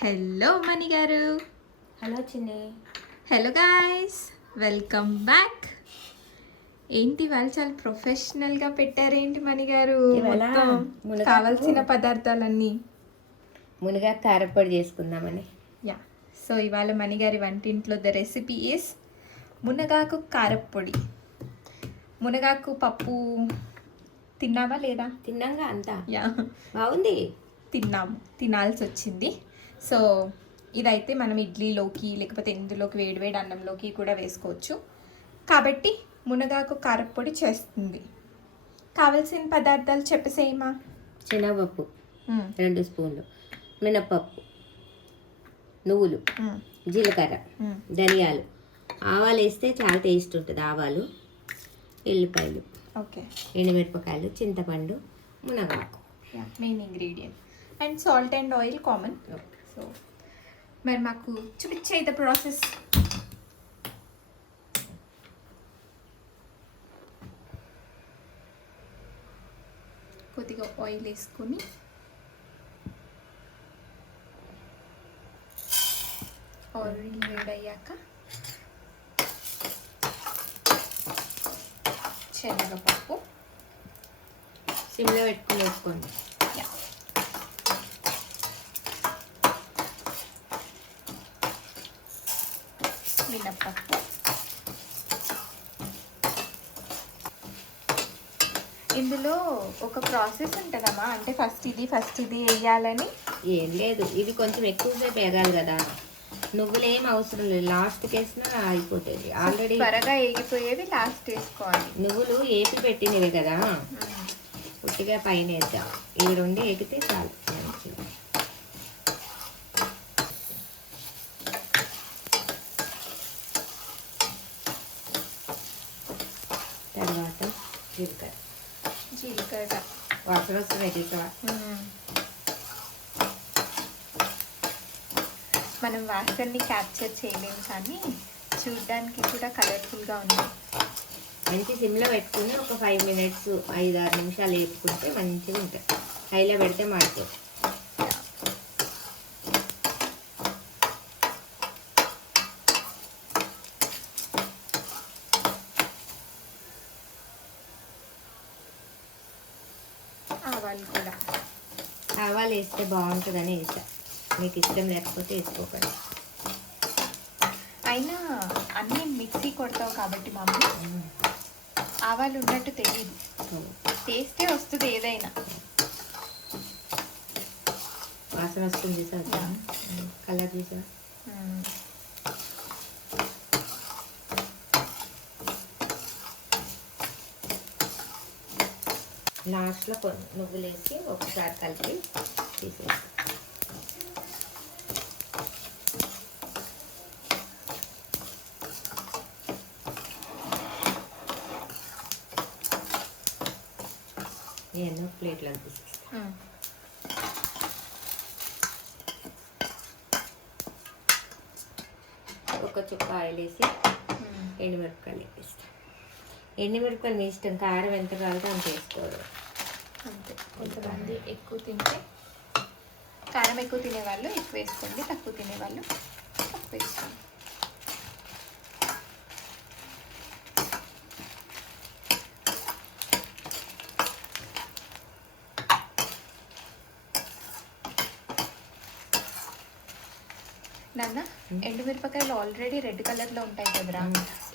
Hello మణి గారు. Hello చిన్ని. Hello guys, welcome back. ఏంటి వాళ్ళు చాలా ప్రొఫెషనల్గా పెట్టారేంటి మణి గారు? మొత్తం కావాల్సిన పదార్థాలన్నీ మునగా కారపొడి చేసుకుందామని. యా, సో ఇవాళ మణి గారి వంటింట్లో ద రెసిపీ ఈస్ మునగాకు కారపొడి. మునగాకు పప్పు తిన్నావా లేదా? తిన్నాగా అంతా. యా, బాగుంది. తినాల్సి వచ్చింది. సో ఇదైతే మనం ఇడ్లీలోకి లేకపోతే ఇందులోకి వేడివేడి అన్నంలోకి కూడా వేసుకోవచ్చు. కాబట్టి మునగాకు కారపొడి చేస్తుంది. కావలసిన పదార్థాలు చెప్పేసేయమా. శనగపప్పు 2 స్పూన్లు, మినపప్పు, నువ్వులు, జీలకర్ర, ధనియాలు, ఆవాలు వేస్తే చాలా టేస్ట్ ఉంటుంది. ఆవాలు, ఎల్లిపాయలు, ఓకే, ఎండుమిరపకాయలు, చింతపండు, మునగాకు main ingredient. And salt and oil common. So మరి మాకు చూపించే ద ప్రాసెస్. కొద్దిగా ఆయిల్ వేసుకొని ఆయిల్ వేడయ్యాక శనగపప్పు సిమ్లో పెట్టుకుని వేసుకోండి. మినప్పప్పు, ఇందులో ఒక ప్రాసెస్ ఉంటుందమ్మా, అంటే ఫస్ట్ ఇది వేయాలని ఏం లేదు, ఇది కొంచెం ఎక్కువసేపు వేగాలి కదా. నువ్వులు ఏం అవసరం లేదు, లాస్ట్కి వేసినా అయిపోతుంది. ఆల్రెడీ త్వరగా వేగిపోయేది లాస్ట్ వేసుకోవాలి. నువ్వులు ఏపి పెట్టినవి కదా, పుట్టిగా పైన వేద్దాం. ఇవి 2 ఎగితే చాలు. తర్వాత జీలకర్ర వాసన వస్తుంది తీసావా? మనం వాసనని క్యాప్చర్ చేయలేము, కానీ చూడడానికి కూడా కలర్ఫుల్గా ఉంది. మంచి సిమ్లో పెట్టుకుని ఒక 5 మినిట్స్ 5-6 నిమిషాలు వేపుకుంటే మంచిగా ఉంటాయి. హైలో పెడితే మాడిపోతుంది. ఆవాలు వేస్తే బాగుంటుందని వేసా, మీకు ఇష్టం లేకపోతే వేసుకోకండి. అయినా అన్నీ మిక్సీ కొడతావు కాబట్టి మమ్మీ ఆవాలు ఉన్నట్టు తెలియదు, టేస్టే వస్తుంది ఏదైనా. వాసన వస్తుంది సార్, కలర్ చూసా. లాస్ట్లో కొన్ని నువ్వులు వేసి ఒకసారి కలిపి తీసేస్తాం. ఎన్నో ప్లేట్లో తీసేస్తాం. ఒక చుక్క ఆయిల్ వేసి ఎండుమిరపకాయలు వేపిస్తాం. ఎండుమిరపకాయలు మీ ఇష్టం, కారం ఎంత కావాలో అంత వేసుకోవాలి. అంతే, కొంతమంది ఎక్కువ తింటే కారం ఎక్కువ తినేవాళ్ళు ఎక్కువ వేసుకోండి, తక్కువ తినేవాళ్ళు తక్కువ వేసుకోండి. నాన్న, ఎండుమిరపకాయలు ఆల్రెడీ రెడ్ కలర్లో ఉంటాయి కదరా,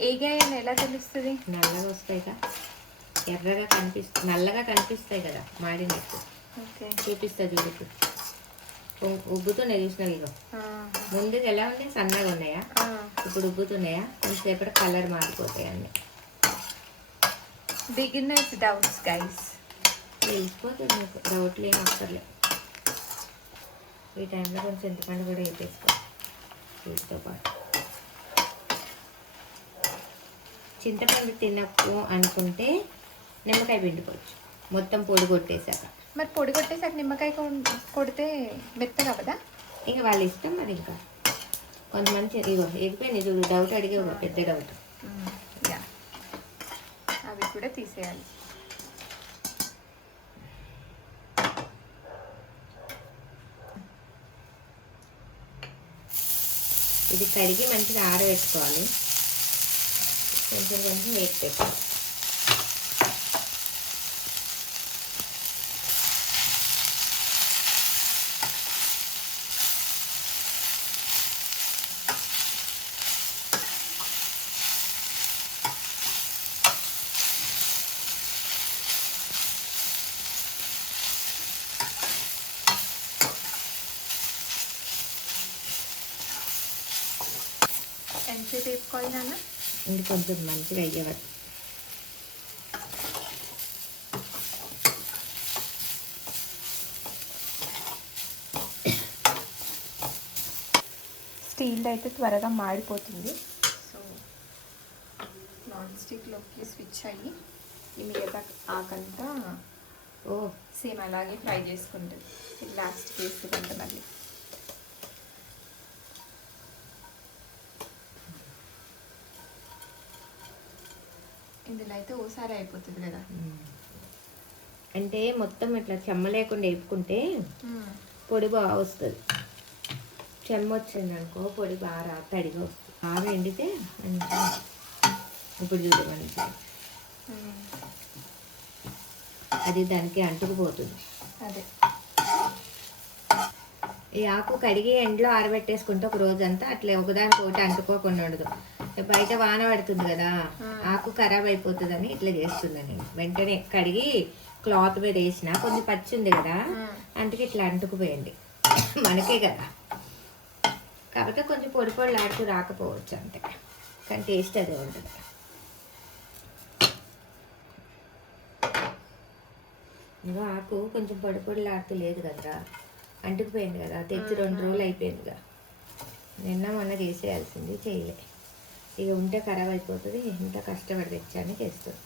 ఏగాయని ఎలా తెలుస్తుంది? నల్లగా వస్తాయిగా, ఎర్రగా నల్లగా కనిపిస్తాయి కదా మాడినట్టు. ఓకే, చూపిస్తా చూడు. ఉబ్బుతున్నాయి చూసినావు? ఇగో ముందుకు ఎలా ఉన్నాయి, సన్నగా ఉన్నాయా, ఇప్పుడు ఉబ్బుతున్నాయా, కొంచెంసేపటి కలర్ మారిపోతాయి అన్నీ. బిగినర్స్ డౌట్స్ గైస్, తెలిసిపోతుంది మీకు, డౌట్లు ఏం అవసరం. ఈ టైంలో కొంచెం చింతపండు కూడా వేసేసుకో వీటితో పాటు. చింతపండు తినకు అనుకుంటే నిమ్మకాయ పిండుకోవచ్చు, మొత్తం పొడి కొట్టేశాక. మరి పొడి కొట్టేసాక నిమ్మకాయ కొడితే మెత్తగా కదా? ఇక వాళ్ళ ఇష్టం మరి. ఇంకా కొంతమంది ఇగో ఎగిపోయింది చూడు, డౌట్ అడిగే పెద్ద డౌట్. అవి కూడా తీసేయాలి. ఇది కడిగి మంచిగా ఆరబెట్టుకోవాలి. కొంచెం కొంచెం వేసి పెట్టాలి. ఎంతసేపు వేసుకోవాలి నాన్న? ఇది కొంచెం మంచిగా అయ్యేవారు. స్టీల్ అయితే త్వరగా మాడిపోతుంది. సో నాన్ స్టిక్లోకి స్విచ్ అయ్యి ఈ మిగతా ఆకంతా సేమ్ అలాగే ఫ్రై చేసుకుంటుంది. ఇది లాస్ట్కి వేసుకుంటే మళ్ళీ ఇందులో అయితే ఓసారి అయిపోతుంది కదా. అంటే మొత్తం ఇట్లా చెమ్మ లేకుండా వేపుకుంటే పొడి బాగా వస్తుంది. చెమ్మ వచ్చింది అనుకో పొడి బాగా తడిగా వస్తుంది. బాగా ఎండితే ఇప్పుడు చూడమని అది దానికి అంటుకుపోతుంది. అదే ఈ ఆకు కడిగి ఎండలో ఆరబెట్టేసుకుంటే ఒక రోజంతా అట్లా ఒకదానికి ఒకటి అంటుకోకుండా ఉండదు. బయట వాన పడుతుంది కదా, ఆకు ఖరాబ్ అయిపోతుందని ఇట్లా చేస్తుందని నేను వెంటనే కడిగి క్లాత్ మీద వేసిన కొంచెం పచ్చి ఉంది కదా అందుకే ఇట్లా అంటుకుపోయింది. మనకే కదా, కాకపోతే కొంచెం పొడి పొడిలాడుతూ రాకపోవచ్చు అంతే, కానీ టేస్ట్ అదే ఉంటుంది. ఇంకా ఆకు కొంచెం పొడి పొడిలాడుతూ లేదు కదరా, అంటుకుపోయింది కదా, తెచ్చి 2 రోజులు అయిపోయిందిగా. నిన్న మొన్న చేసేయాల్సింది చేయలే. ఇక ఉంటే ఖరాబ్ అయిపోతుంది, ఇంత కష్టపడి తెచ్చాను చేస్తుంది.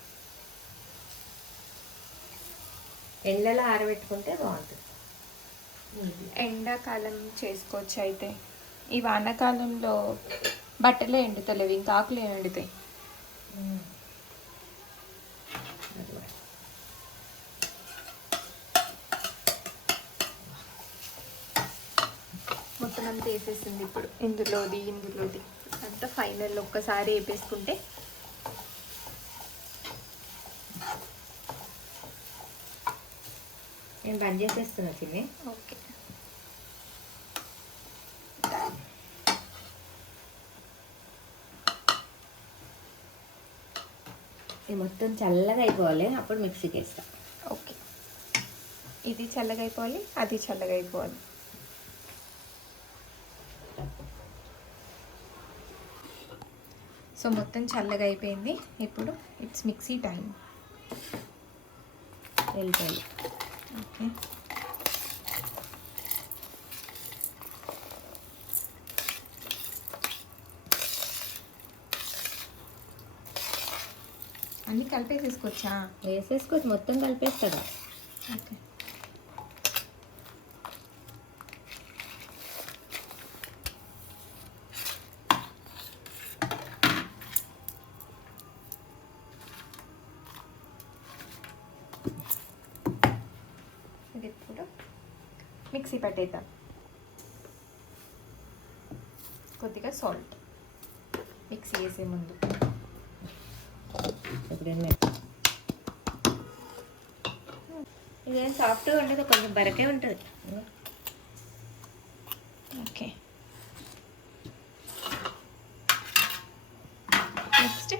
ఎండలో ఆరబెట్టుకుంటే బాగుంటుంది. ఎండాకాలం చేసుకోవచ్చు. అయితే ఈ వానాకాలంలో బట్టలే ఎండుతలేవు, ఇంకా ఆకులు ఎండుతాయి. మొత్తం అంతా వేసేసింది ఇప్పుడు, ఇందులోది అంతా ఫైనల్ ఒక్కసారి వేపేసుకుంటే నేను బంద్ చేసేస్తున్నా చిన్ని. ఓకే. ఇది మొత్తం చల్లగా అయిపోవాలి, అప్పుడు మిక్సీకి వేస్తా. ఓకే, ఇది చల్లగా అయిపోవాలి, అది చల్లగా అయిపోవాలి. సో మొత్తం చల్లగా అయిపోయింది. ఇప్పుడు ఇట్స్ మిక్సీ టైం. వెళ్ళిపోయి ఓకే, అన్నీ కలిపేసేసుకోవచ్చా? వేసేసుకోవచ్చు, మొత్తం కలిపేస్తుందా. ఓకే, ఇది ఇప్పుడు మిక్సీ పట్టేద్దాం. కొద్దిగా సాల్ట్ మిక్సీ వేసే ముందు. ఇదేం సాఫ్ట్గా ఉండదు, కొంచెం బరకే ఉంటుంది. ఓకే, నెక్స్ట్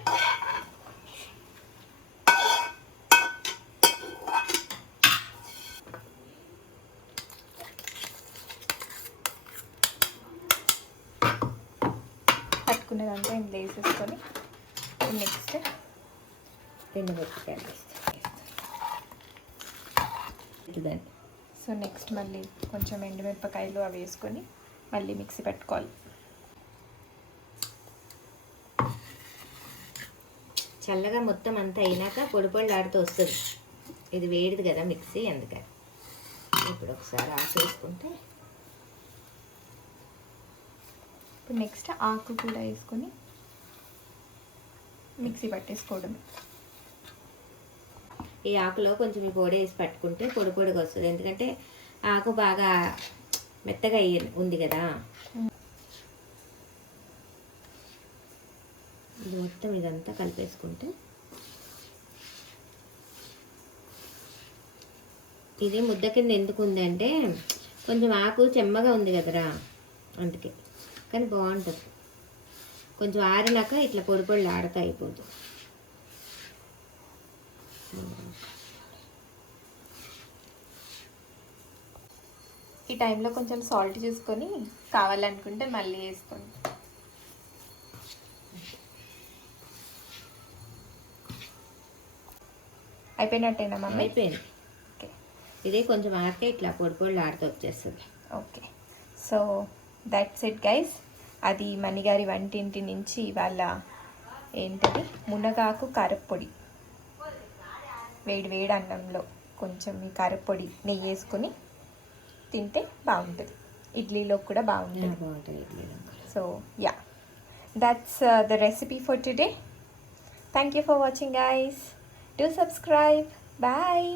పట్టుకునేదంతా ఇందులో వేసేసుకొని నెక్స్ట్ సో నెక్స్ట్ మళ్ళీ కొంచెం ఎండుమిరపకాయలు అవి వేసుకొని మళ్ళీ మిక్సీ పెట్టుకోవాలి. చల్లగా మొత్తం అంతా అయినాక పొడి పొడిలాడుతూ వస్తుంది. ఇది వేడిది కదా మిక్సీ, అందుకని ఇప్పుడు ఒకసారి ఆపేసుకుంటే. ఇప్పుడు నెక్స్ట్ ఆకు కూడా వేసుకొని మిక్సీ పట్టేసుకోవడం. ఈ ఆకులో కొంచెం ఈ పొడి వేసి పట్టుకుంటే పొడి పొడిగా వస్తుంది, ఎందుకంటే ఆకు బాగా మెత్తగా ఉంది కదా. ఇది మొత్తం ఇదంతా కలిపేసుకుంటే ఇది ముద్ద కింద ఎందుకు ఉందంటే కొంచెం ఆకు చెమ్మగా ఉంది కదరా, అందుకే. కానీ బాగుంటుంది. కొంచెం ఆరినాక ఇట్లా పొడి పొడి ఆడతా అయిపోతుంది. ఈ టైంలో కొంచెం సాల్ట్ చూసుకొని కావాలనుకుంటే మళ్ళీ వేసుకోండి. అయిపోయినట్టేనా మమ్మీ? అయిపోయింది. ఓకే, ఇదే కొంచెం ఆడితే ఇట్లా పొడి పొడి ఆడుతూ వచ్చేస్తుంది. Okay. So that's it guys. అది మణిగారి వంటింటి నుంచి ఇవాళ ఏంటది, మునగాకు కారప్పొడి. వేడి వేడి అన్నంలో కొంచెం ఈ కారప్పొడి నెయ్యి వేసుకొని తింటే బాగుంటుంది. ఇడ్లీలో కూడా బాగుంటుంది. So yeah, that's the recipe for today. Thank you for watching guys. Do subscribe. Bye.